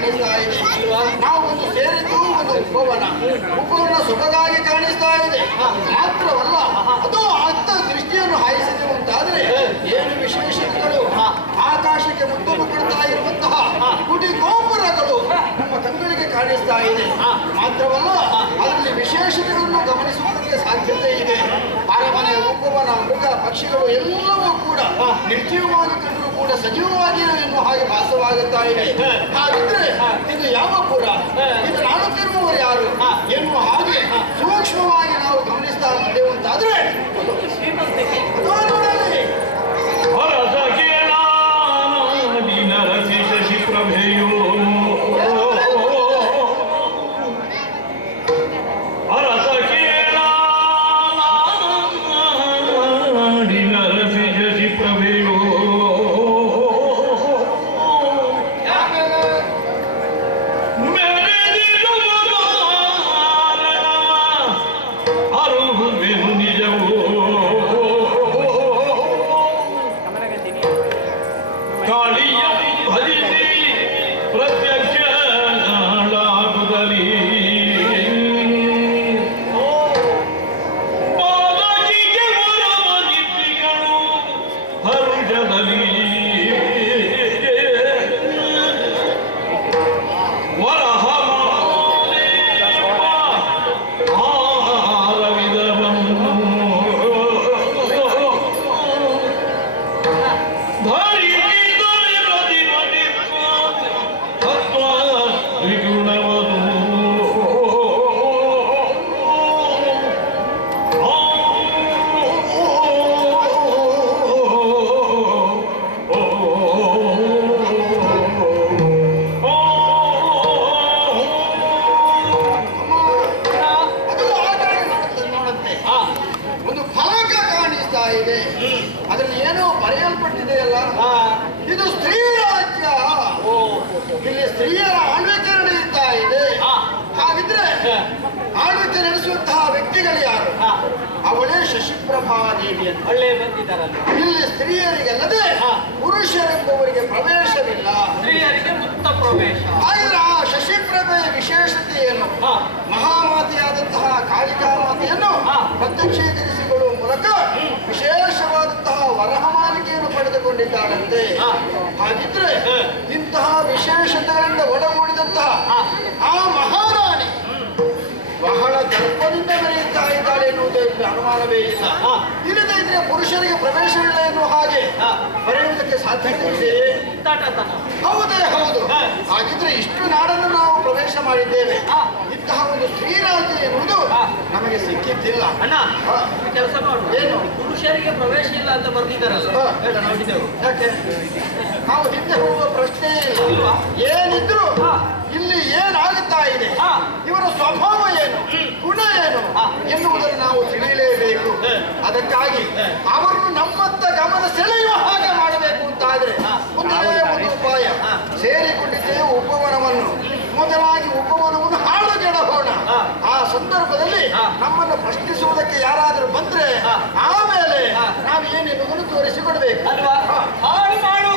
ಕಾಣಿಸ್ತಾ ಇದೆ. ನಾವು ಒಂದು ಸೇರಿದ್ದು ಒಂದು ಉಪವನ ಸೊಬಗಾಗಿ ಕಾಣಿಸ್ತಾ ಇದೆ. ಮಾತ್ರವಲ್ಲ, ಅದು ಅತ್ತ ದೃಷ್ಟಿಯನ್ನು ಹಾಯಿಸಿದೆ ಅಂತಾದ್ರೆ ಏನು ವಿಶೇಷತೆಗಳು, ಆಕಾಶಕ್ಕೆ ಮುತ್ತನ್ನು ಕೊಡ್ತಾ ಇರುವಂತಹ ಗುಡಿ ಗೋಪುರಗಳು ನಮ್ಮ ಕಣ್ಗಳಿಗೆ ಕಾಣಿಸ್ತಾ ಇದೆ. ಮಾತ್ರವಲ್ಲ, ಅದರಲ್ಲಿ ವಿಶೇಷತೆಗಳನ್ನು ಗಮನಿಸುವುದಕ್ಕೆ ಸಾಧ್ಯತೆ ಇದೆ. ಅರಮನೆ, ಉಪವನ, ಮೃಗ, ಪಕ್ಷಿಗಳು ಎಲ್ಲವೂ ಕೂಡ ನಿರ್ಜೀವವಾಗಿ ಕಂಡರೂ ಕೂಡ ಸಜೀವವಾಗಿ ಎನ್ನುವ ಹಾಗೆ ಭಾಸವಾಗುತ್ತಾ ಇದೆ. ಹಾಗಿದ್ರೆ ಇದು ಯಾವ ಪುರ, ಇದು ನಾಡುತ್ತಿರುವವರು ಯಾರು ಎನ್ನುವ ಹಾಗೆ ಸೂಕ್ಷ್ಮವಾಗಿ ನಾವು ಗಮನಿಸ್ತಾ ಇದ್ದೇವೆ ಅಂತಾದ್ರೆ ಅದರಲ್ಲಿ ಏನೋ ಬರೆಯಲ್ಪಟ್ಟಿದೆಯಲ್ಲ, ಇದು ಸ್ತ್ರೀ ರಾಜ್ಯ, ಇಲ್ಲಿ ಸ್ತ್ರೀಯರ ಆಳ್ವಿಕೆ ನಡೆಯುತ್ತಾ ಇದೆ. ಹಾಗಿದ್ರೆ ಆಳ್ವಿಕೆ ನಡೆಸುವಂತಹ ವ್ಯಕ್ತಿಗಳು ಯಾರು? ಅವಳೇ ಶಶಿಪ್ರಭಾ ದೇವಿ ಅಂತ ಒಳ್ಳೆ ಬಂದಿದ್ದಾರಲ್ಲ. ಇಲ್ಲಿ ಸ್ತ್ರೀಯರಿಗೆಲ್ಲದೆ ಪುರುಷರೆಂಬುವರಿಗೆ ಪ್ರವೇಶವಿಲ್ಲ, ಸ್ತ್ರೀಯರಿಗೆ ಮುಕ್ತ ಪ್ರವೇಶ. ಆದ್ರೆ ಆ ಶಶಿಪ್ರಭೆಯ ವಿಶೇಷತೆ ಏನು? ಮಹಾಮಾತೆಯಾದಂತಹ ಕಾಳಿಕಾ ಮಾತೆಯನ್ನು ಪ್ರತ್ಯಕ್ಷೀಕರಿಸಿಕೊಳ್ಳುವ ಮೂಲಕ ವಿಶೇಷವಾದಂತಹ ವರಹಮಾಲಿಕೆಯನ್ನು ಪಡೆದುಕೊಂಡಿದ್ದಾಳಂತೆ. ಹಾಗಿದ್ರೆ ಇಂತಹ ವಿಶೇಷತೆಗಳಿಂದ ಒಡಗೂಡಿದಂತಹ ಆ ಮಹಾರಾಣಿ ಬಹಳ ದರ್ಪದಿಂದ ಮೆರೆಯುತ್ತಾ ಇದ್ದಾಳೆ ಎನ್ನುವುದಕ್ಕೆ ಅನುಮಾನವೇ ಇಲ್ಲ. ಇಲ್ಲದೇ ಇದ್ರೆ ಪುರುಷರಿಗೆ ಪ್ರವೇಶವಿಲ್ಲ ಎನ್ನುವ ಹಾಗೆ ಬರೆಯುವುದಕ್ಕೆ ಸಾಧ್ಯತೆ ಇದೆ. ಹೌದೇ ಹೌದು. ಹಾಗಿದ್ರೆ ಇಷ್ಟು ನಾಡನ್ನು ನಾವು ಪ್ರವೇಶ ಮಾಡಿದ್ದೇವೆ, ಇಂತಹ ಒಂದು ಸ್ತ್ರೀರಾಜ್ಯ ಎನ್ನುವುದು ನಮಗೆ ಸಿಕ್ಕಿದ್ದಿಲ್ಲ. ಅಣ್ಣ, ಕೆಲಸ ಮಾಡು. ಏನು ಪುರುಷರಿಗೆ ಪ್ರವೇಶ ಇಲ್ಲ ಅಂತ ಬರ್ತಿದ್ದಾರಲ್ಲ, ನೋಡಿದೆವು. ಯಾಕೆ ನಾವು ಹಿಂದೆ ಹೋಗುವ ಪ್ರಶ್ನೆ ಇಲ್ಲ. ಏನಿದ್ರು ಇಲ್ಲಿ ಏನಾಗುತ್ತಾ ಇದೆ, ಇವರ ಸ್ವಭಾವ ಏನು, ಗುಣ ಏನು ಎನ್ನುವುದನ್ನು ನಾವು ತಿಳಿಯಲೇಬೇಕು. ಅದಕ್ಕಾಗಿ ಅವರನ್ನು ನಮ್ಮತ್ತ ಗಮನ ಸೆಳೆಯುವ ಹಾಗೆ ಮಾಡಬೇಕು ಅಂತಾದ್ರೆ ಒಂದೇ ಒಂದು ಉಪಾಯ. ಸೇರಿಕೊಂಡಿದ್ದೇವೆ ಉಪವನವನ್ನು, ಮೊದಲಾಗಿ ಉಪವನವನ್ನು ಹಾಳುಗೆಡಬೋಣ. ಆ ಸಂದರ್ಭದಲ್ಲಿ ನಮ್ಮನ್ನು ಪ್ರಶ್ನಿಸುವುದಕ್ಕೆ ಯಾರಾದರೂ ಬಂದ್ರೆ ಆಮೇಲೆ ನಾವು ಏನೆನ್ನುವುದನ್ನು ತೋರಿಸಿಕೊಡ್ಬೇಕು ಅಲ್ವಾ? ಹಾಳು ಮಾಡು